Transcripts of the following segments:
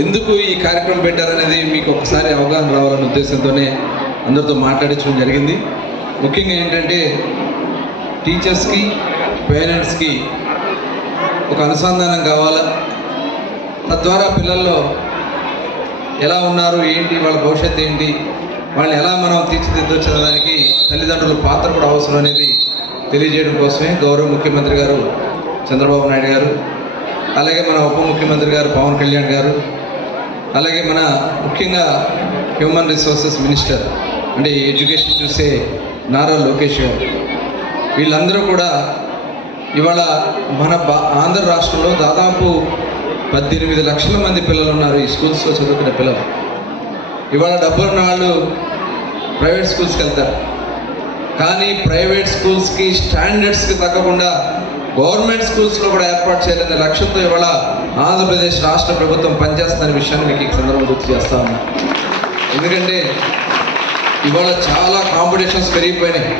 ఎందుకు ఈ కార్యక్రమం పెట్టారనేది మీకు ఒకసారి అవగాహన రావాలనే ఉద్దేశంతోనే అందరితో మాట్లాడించడం జరిగింది. ముఖ్యంగా ఏంటంటే టీచర్స్కి పేరెంట్స్కి ఒక అనుసంధానం కావాలా? తద్వారా పిల్లల్లో ఎలా ఉన్నారు ఏంటి వాళ్ళ భవిష్యత్తు ఏంటి వాళ్ళని ఎలా మనం తీర్చిదిద్దొచ్చు దానికి తల్లిదండ్రుల పాత్ర కూడా అవసరం అనేది తెలియజేయడం కోసమే గౌరవ ముఖ్యమంత్రి గారు చంద్రబాబు నాయుడు గారు అలాగే మన ఉప ముఖ్యమంత్రి గారు పవన్ కళ్యాణ్ గారు అలాగే మన ముఖ్యంగా హ్యూమన్ రిసోర్సెస్ మినిస్టర్ అంటే ఎడ్యుకేషన్ చూసే నారా లోకేష్ గారు. వీళ్ళందరూ కూడా ఇవాళ మన బా ఆంధ్ర రాష్ట్రంలో దాదాపు పద్దెనిమిది లక్షల మంది పిల్లలు ఉన్నారు ఈ స్కూల్స్లో చదువుకునే పిల్లలు. ఇవాళ డబ్బులు ఉన్న వాళ్ళు ప్రైవేట్ స్కూల్స్కి వెళ్తారు. కానీ ప్రైవేట్ స్కూల్స్కి స్టాండర్డ్స్కి తగ్గకుండా గవర్నమెంట్ స్కూల్స్లో కూడా ఏర్పాటు చేయాలనే లక్ష్యంతో ఇవాళ ఆంధ్రప్రదేశ్ రాష్ట్ర ప్రభుత్వం పనిచేస్తున్న విషయాన్ని మీకు ఈ సందర్భం గుర్తు చేస్తా ఉన్నా ఎందుకంటే ఇవాళ చాలా కాంపిటీషన్స్ పెరిగిపోయినాయి.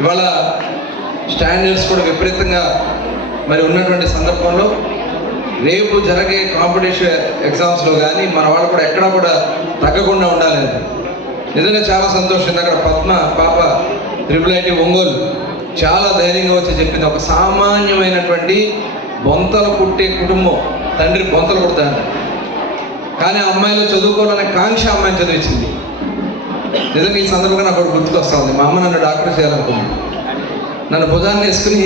ఇవాళ స్టాండర్డ్స్ కూడా విపరీతంగా మరి ఉన్నటువంటి సందర్భంలో రేపు జరిగే కాంపిటీషన్ ఎగ్జామ్స్లో కానీ మన వాళ్ళు కూడా ఎక్కడా కూడా తగ్గకుండా ఉండాలని నిజంగా చాలా సంతోషం. అక్కడ పద్మ పాప త్రిబుల్ ఐటీ ఒంగోలు చాలా ధైర్యంగా వచ్చి చెప్పింది. ఒక సామాన్యమైనటువంటి బొంతలు కుట్టే కుటుంబం. తండ్రి బొంతలు కుడతాడు కానీ ఆ అమ్మాయిలు చదువుకోవాలనే కాంక్ష అమ్మాయిని చదివించింది. నిజంగా ఈ సందర్భంగా నాకు ఒకటి గుర్తుకొస్తా ఉంది. మా అమ్మ నన్ను డాక్టర్ చేయాలనుకుంది. నన్ను భుజాన్ని వేసుకుని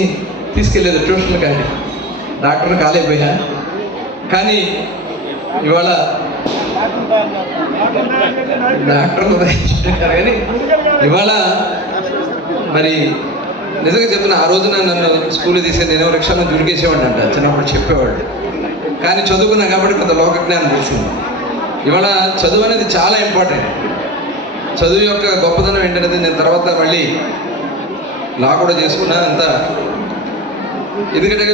తీసుకెళ్ళేది ట్యూషన్ కానీ డాక్టర్ కాలేకపోయా కానీ ఇవాళ డాక్టర్ కానీ ఇవాళ మరి నిజంగా చెప్తున్నా ఆ రోజున నన్ను స్కూల్ తీసే నేను రిక్షాలో దురికేసేవాడిని అంట చిన్నప్పుడు చెప్పేవాడు కానీ చదువుకున్నా కాబట్టి కొంత లోక జ్ఞానం తెలిసింది. ఇవాళ చదువు అనేది చాలా ఇంపార్టెంట్ చదువు యొక్క గొప్పతనం ఏంటనేది నేను తర్వాత మళ్ళీ లా కూడా చేసుకున్నా అంత. ఎందుకంటే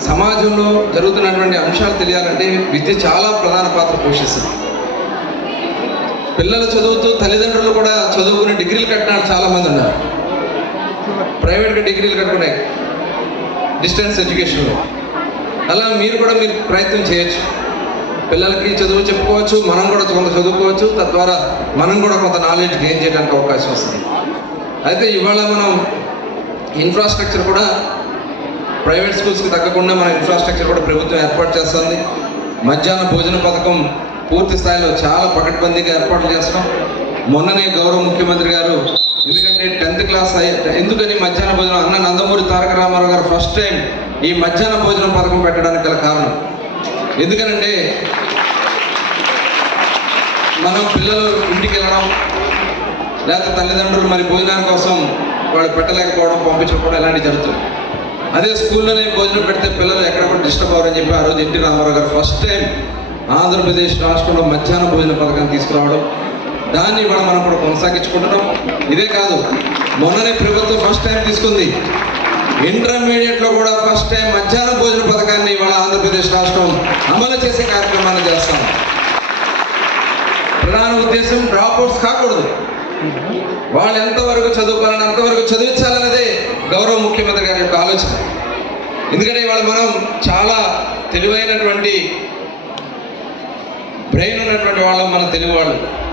సమాజంలో జరుగుతున్నటువంటి అంశాలు తెలియాలంటే విద్య చాలా ప్రధాన పాత్ర పోషిస్తుంది. పిల్లలు చదువుతూ తల్లిదండ్రులు కూడా చదువుకునే డిగ్రీలు కట్టిన చాలా మంది ఉన్నారు. ప్రైవేట్గా డిగ్రీలు కట్టుకున్నాయి డిస్టెన్స్ ఎడ్యుకేషన్లో. అలా మీరు కూడా మీరు ప్రయత్నం చేయొచ్చు. పిల్లలకి చదువు చెప్పుకోవచ్చు మనం కూడా కొంత చదువుకోవచ్చు తద్వారా మనం కూడా కొంత నాలెడ్జ్ గెయిన్ చేయడానికి అవకాశం వస్తుంది. అయితే ఇవాళ మనం ఇన్ఫ్రాస్ట్రక్చర్ కూడా ప్రైవేట్ స్కూల్స్కి తగ్గకుండా మన ఇన్ఫ్రాస్ట్రక్చర్ కూడా ప్రభుత్వం ఏర్పాటు చేస్తుంది. మధ్యాహ్న భోజన పథకం పూర్తి స్థాయిలో చాలా పకడ్బందీగా ఏర్పాటు చేస్తాం మొన్ననే గౌరవ ముఖ్యమంత్రి గారు ఎందుకంటే టెన్త్ క్లాస్ అయ్యే ఎందుకని మధ్యాహ్న భోజనం? అన్న నందమూరి తారక రామారావు గారు ఫస్ట్ టైం ఈ మధ్యాహ్న భోజనం పథకం పెట్టడానికి గల కారణం. ఎందుకనంటే మనం పిల్లలు ఇంటికి వెళ్ళడం లేకపోతే తల్లిదండ్రులు మరి భోజనాని కోసం వాళ్ళు పెట్టలేకపోవడం పంపించకపోవడం ఇలాంటివి జరుగుతుంది అదే స్కూల్లోనే భోజనం పెడితే పిల్లలు ఎక్కడ కూడా డిస్టర్బ్ అవ్వరని చెప్పి ఆ రోజు ఎన్టీ రామారావు గారు ఫస్ట్ టైం ఆంధ్రప్రదేశ్ రాష్ట్రంలో మధ్యాహ్న భోజన పథకం తీసుకురావడం దాన్ని ఇవాళ మనం కూడా కొనసాగించుకుంటున్నాం. ఇదే కాదు మొన్ననే ప్రభుత్వం ఫస్ట్ టైం తీసుకుంది. ఇంటర్మీడియట్లో కూడా ఫస్ట్ టైం మధ్యాహ్న భోజన పథకాన్ని ఇవాళ ఆంధ్రప్రదేశ్ రాష్ట్రం అమలు చేసే కార్యక్రమాన్ని చేస్తాం. ప్రధాన ఉద్దేశం డ్రాప్అవుట్స్ కాకూడదు. వాళ్ళు ఎంతవరకు చదువుకోవాలని అంతవరకు చదివించాలన్నదే గౌరవ ముఖ్యమంత్రి గారి యొక్క ఆలోచన. ఎందుకంటే ఇవాళ మనం చాలా తెలివైనటువంటి బ్రెయిన్ ఉన్నటువంటి వాళ్ళం మన తెలుగు వాళ్ళు.